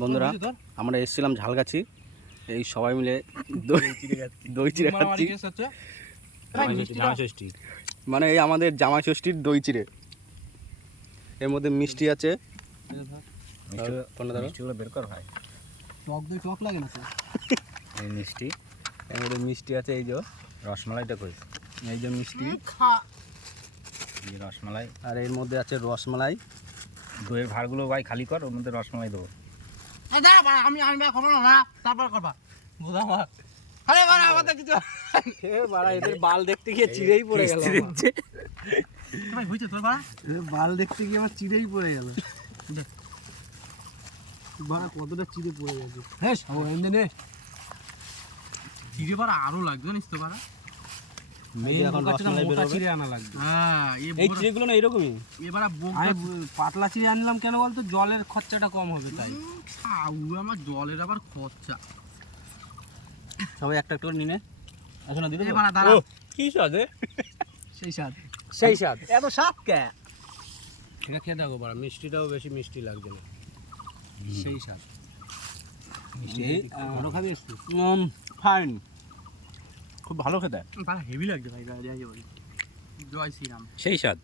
বন্ধুরা আমরা এসেছিলাম ঝালগাছি, এই সবাই মিলে দই চিড়ে খাচ্ছি। মানে এই আমাদের জামাই ষষ্ঠীর দই চিড়ে, এর মধ্যে মিষ্টি আছে। বের কর ভাই, টক দই টক লাগে না এই মিষ্টি, এর মধ্যে মিষ্টি আছে। এই যে রসমালাইটা কই, এই যে মিষ্টি রসমালাই, আর এর মধ্যে আছে রসমালাই। দইয়ের ভাড়গুলো ভাই খালি কর, ওর মধ্যে রসমালাই দেবো। আমি খাবো না, তারপর করবা বুঝা আমার। আরে বাড়া আমাদের কিছু বাড়া, এদের বাল দেখতে গিয়ে চিড়েই পড়ে গেল। ভাই হইছে তোর বাড়া, এদের বাল দেখতে গিয়ে আমার চিড়েই পড়ে গেল। বাড়া কতটা চিড়ে পড়ে গেছে। হ্যাঁ সব এমনি নে চিড়ে বাড়া আরো লাগবে জানিস তো বাড়া। পাতলা চিড়ে আনলাম কেন বলতো, জলের খরচাটা কম হবে তাই। আমার জলের আবার খরচা। সবাই একটা একটু নিনে আসো না দিদি। কি স্বাদ? সেই স্বাদ এত স্বাদ কে? এটা খেয়ে দেখো বাড়া, মিষ্টিটাও বেশি মিষ্টি লাগছে না। সেই স্বাদ ফাইন, খুব ভালো খেতে, হেভি লাগছে ভাই। জয় শ্রীরাম। সেই স্বাদ।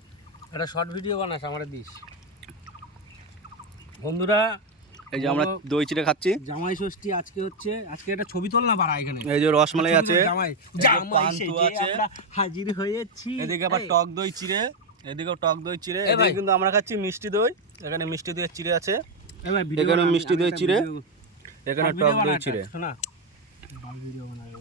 একটা শর্ট ভিডিও বানাস আমারে দিস। বন্ধুরা এই যে আমরা দই চিড়ে খাচ্ছি। জামাই ষষ্ঠী আজকে হচ্ছে, আজকে একটা ছবি তোল না বাড়া এখানে। এই যে রসমালাই আছে, জামাই সেজে আমরা হাজির হয়েছি। এদিকে আবার টক দই চিড়ে, এদিকেও টক দই চিড়ে। এদিকে কিন্তু আমরা খাচ্ছি মিষ্টি দই, এখানে মিষ্টি দইয়ের চিড়ে আছে, এখানে মিষ্টি দই চিড়ে, এখানে টক দই চিড়ে। শোনা ভিডিও বানাবে।